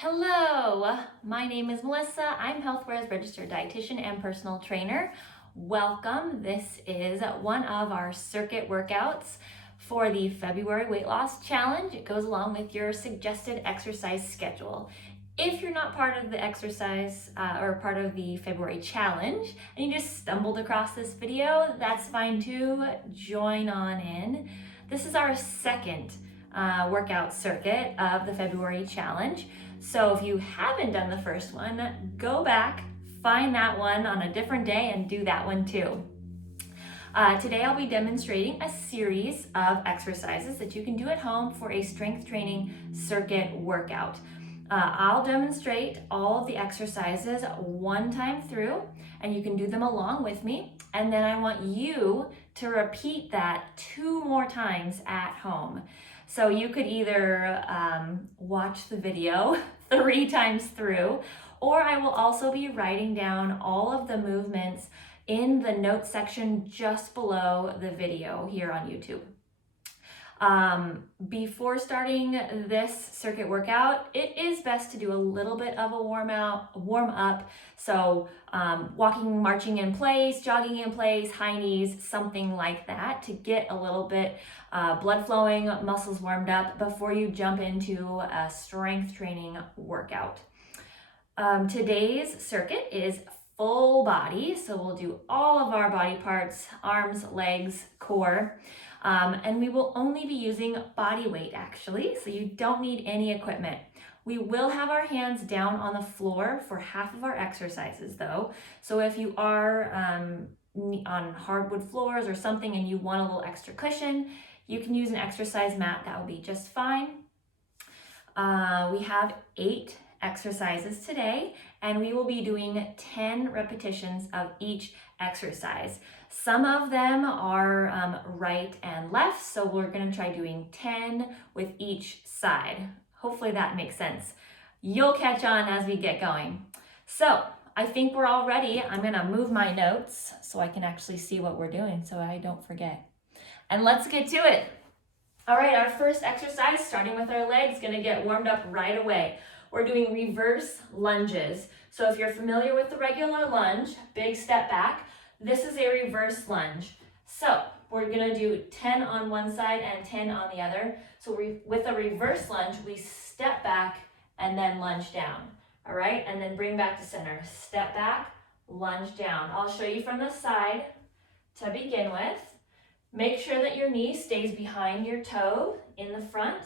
Hello, my name is Melissa. I'm Healthware's registered dietitian and personal trainer. Welcome. This is one of our circuit workouts for the February Weight Loss Challenge. It goes along with your suggested exercise schedule. If you're not part of the exercise or part of the February challenge and you just stumbled across this video, that's fine too. Join on in. This is our second workout circuit of the February challenge. So if you haven't done the first one, go back, find that one on a different day and do that one too. Today I'll be demonstrating a series of exercises that you can do at home for a strength training circuit workout. I'll demonstrate all of the exercises one time through and you can do them along with me. And then I want you to repeat that 2 more times at home. So you could either watch the video 3 times through, or I will also be writing down all of the movements in the notes section just below the video here on YouTube. Before starting this circuit workout, it is best to do a little bit of a warm up. So walking, marching in place, jogging in place, high knees, something like that to get a little bit blood flowing, muscles warmed up before you jump into a strength training workout. Today's circuit is full body. So we'll do all of our body parts, arms, legs, core. And we will only be using body weight actually, so you don't need any equipment. We will have our hands down on the floor for half of our exercises though. So if you are on hardwood floors or something and you want a little extra cushion, you can use an exercise mat, that will be just fine. We have 8 exercises today and we will be doing 10 repetitions of each exercise. Some of them are right and left, so we're going to try doing 10 with each side. Hopefully that makes sense. You'll catch on as we get going. So I think we're all ready. I'm going to move my notes so I can actually see what we're doing so I don't forget. And let's get to it. All right, our first exercise, starting with our legs, going to get warmed up right away. We're doing reverse lunges. So if you're familiar with the regular lunge, big step back, this is a reverse lunge. So we're gonna do 10 on one side and 10 on the other. So with a reverse lunge, we step back and then lunge down. All right, and then bring back to center. Step back, lunge down. I'll show you from the side to begin with. Make sure that your knee stays behind your toe in the front.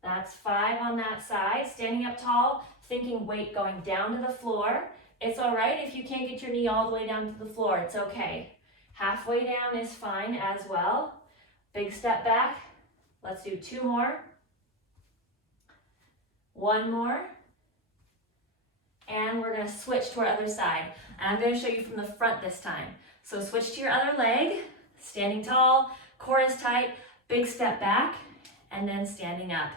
That's 5 on that side. Standing up tall, thinking weight going down to the floor. It's all right if you can't get your knee all the way down to the floor. It's okay. Halfway down is fine as well. Big step back. Let's do 2 more. 1 more. And we're going to switch to our other side. And I'm going to show you from the front this time. So switch to your other leg. Standing tall, core is tight. Big step back. And then standing up.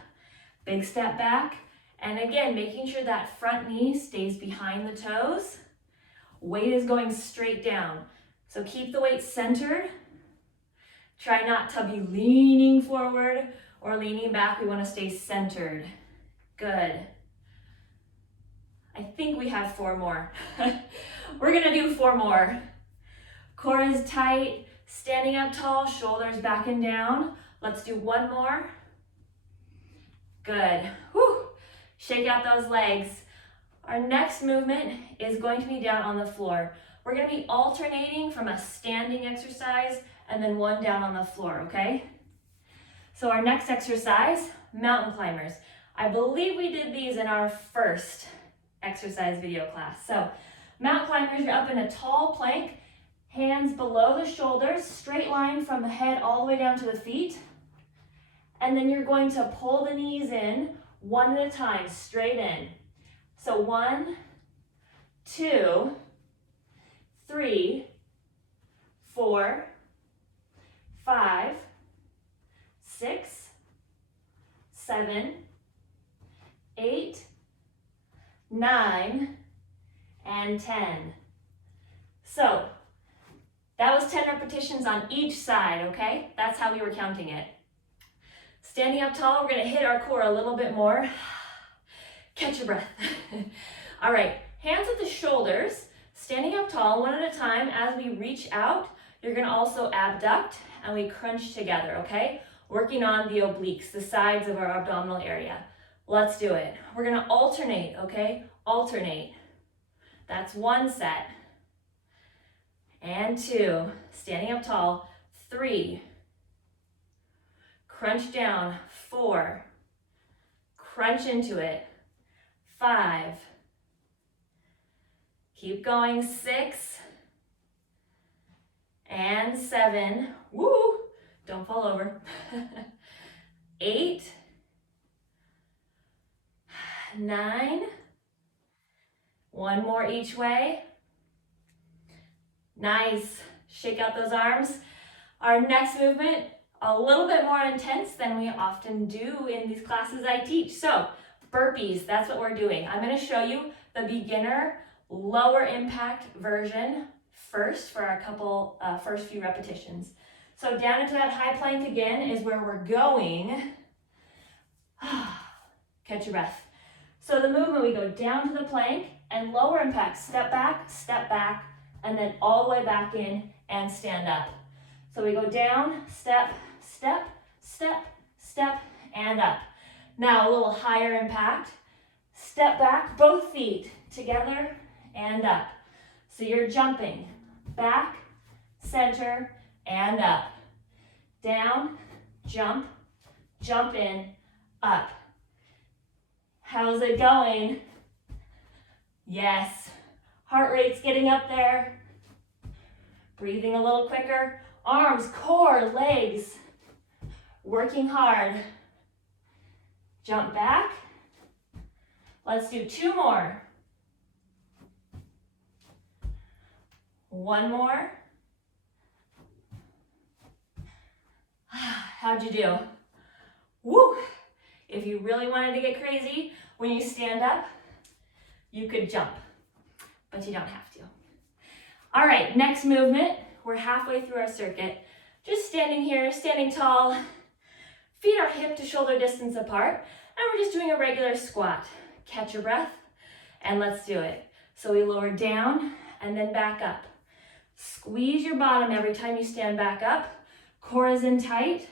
Big step back. And again, making sure that front knee stays behind the toes. Weight is going straight down. So keep the weight centered. Try not to be leaning forward or leaning back. We want to stay centered. Good. I think we have 4 more. We're going to do 4 more. Core is tight. Standing up tall, shoulders back and down. Let's do 1 more. Good. Whew. Shake out those legs. Our next movement is going to be down on the floor. We're going to be alternating from a standing exercise and then one down on the floor, okay? So our next exercise, mountain climbers. I believe we did these in our first exercise video class. So mountain climbers, you're up in a tall plank, hands below the shoulders, straight line from the head all the way down to the feet. And then you're going to pull the knees in one at a time, straight in. So 1, 2, 3, 4, 5, 6, 7, 8, 9, and 10. So that was 10 repetitions on each side, okay? That's how we were counting it. Standing up tall, we're gonna hit our core a little bit more. Catch your breath. All right, hands at the shoulders, standing up tall, one at a time. As we reach out, you're gonna also abduct and we crunch together, okay? Working on the obliques, the sides of our abdominal area. Let's do it. We're gonna alternate, okay? Alternate. That's one set. And two, standing up tall, 3. Crunch down, 4. Crunch into it, 5. Keep going, 6. And 7. Woo! Don't fall over. 8. 9. One more each way. Nice. Shake out those arms. Our next movement, a little bit more intense than we often do in these classes I teach. So, burpees, that's what we're doing. I'm going to show you the beginner, lower impact version first for our first few repetitions. So down into that high plank again is where we're going. Catch your breath. So the movement, we go down to the plank and lower impact, step back, and then all the way back in and stand up. So we go down, step, step, step, step, and up. Now a little higher impact. Step back, both feet together and up. So you're jumping back, center, and up. Down, jump, jump in, up. How's it going? Yes. Heart rate's getting up there. Breathing a little quicker. Arms, core, legs. Working hard. Jump back. Let's do 2 more. 1 more. How'd you do? Woo! If you really wanted to get crazy, when you stand up, you could jump, but you don't have to. All right, next movement. We're halfway through our circuit. Just standing here, standing tall. Feet are hip to shoulder distance apart, and we're just doing a regular squat. Catch your breath, and let's do it. So we lower down and then back up. Squeeze your bottom every time you stand back up. Core is in tight.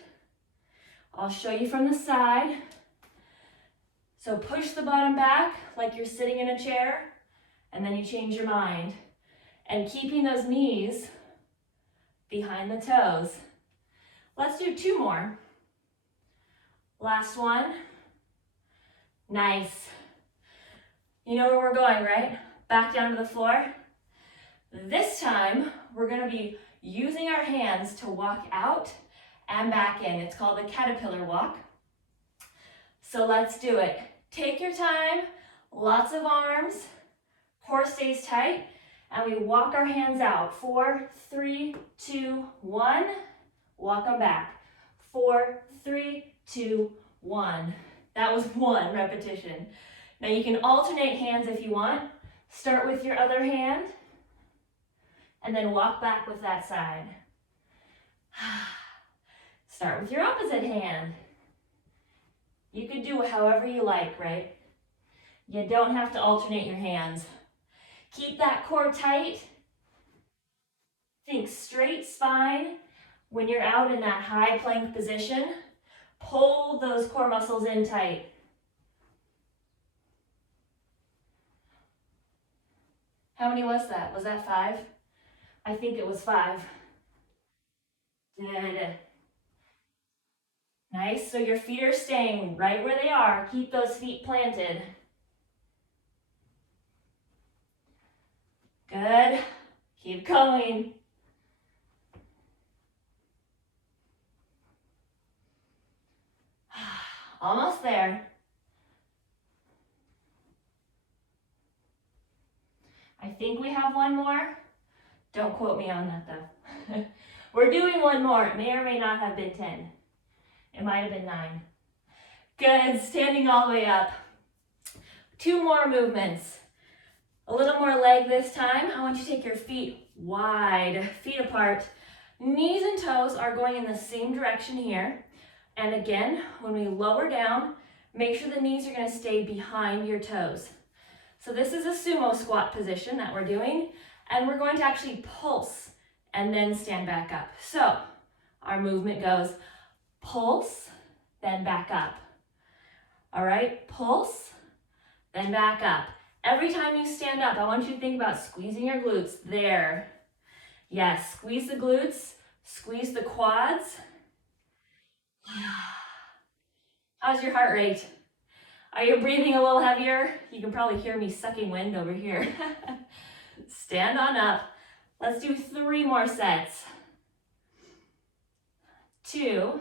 I'll show you from the side. So push the bottom back like you're sitting in a chair, and then you change your mind. And keeping those knees behind the toes. Let's do 2 more. Last one. Nice. You know where we're going, right? Back down to the floor. This time, we're going to be using our hands to walk out and back in. It's called the caterpillar walk. So let's do it. Take your time, lots of arms, core stays tight, and we walk our hands out. 4, 3, 2, 1. Walk them back. 4, 3, 2, 1. That was 1 repetition. Now you can alternate hands if you want. Start with your other hand, and then walk back with that side. Start with your opposite hand. You could do however you like, right? You don't have to alternate your hands. Keep that core tight. Think straight spine when you're out in that high plank position. Pull those core muscles in tight. How many was that? Was that 5? I think it was 5. Good. Nice, so your feet are staying right where they are. Keep those feet planted. Good. Keep going. Almost there. I think we have 1 more. Don't quote me on that though. We're doing 1 more. It may or may not have been 10. It might have been 9. Good, standing all the way up. 2 more movements. A little more leg this time. I want you to take your feet wide, feet apart. Knees and toes are going in the same direction here. And again, when we lower down Make sure the knees are gonna stay behind your toes. So this is a sumo squat position that we're doing, and we're going to actually pulse and then stand back up. So our movement goes pulse, then back up. All right, pulse, then back up. Every time you stand up, I want you to think about squeezing your glutes. There. Yes, squeeze the glutes, squeeze the quads. How's your heart rate? Are you breathing a little heavier? You can probably hear me sucking wind over here. Stand on up. Let's do 3 more sets. 2.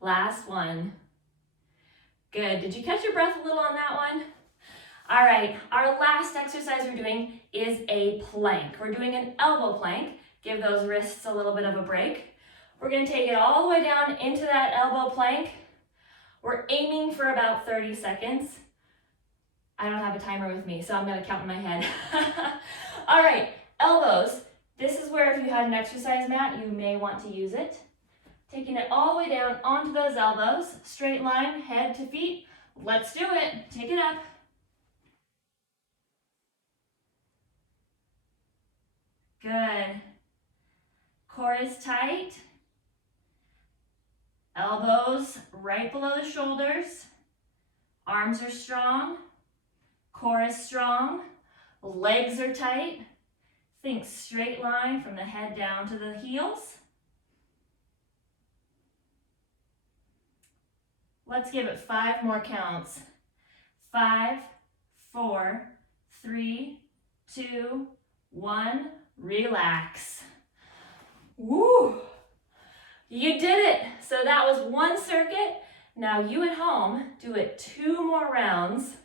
Last one. Good. Did you catch your breath a little on that one? All right, our last exercise we're doing is a plank. We're doing an elbow plank. Give those wrists a little bit of a break. We're gonna take it all the way down into that elbow plank. We're aiming for about 30 seconds. I don't have a timer with me, so I'm gonna count in my head. All right, elbows. This is where if you had an exercise mat, you may want to use it. Taking it all the way down onto those elbows, straight line, head to feet. Let's do it. Take it up. Good. Core is tight. Elbows right below the shoulders. Arms are strong. Core is strong. Legs are tight. Think straight line from the head down to the heels. Let's give it 5 more counts. 5, 4, 3, 2, 1. Relax. Woo! You did it. So that was 1 circuit. Now you at home, do it 2 more rounds,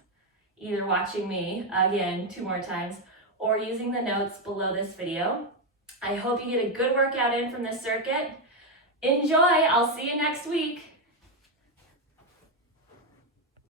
either watching me, again, 2 more times, or using the notes below this video. I hope you get a good workout in from this circuit. Enjoy. I'll see you next week.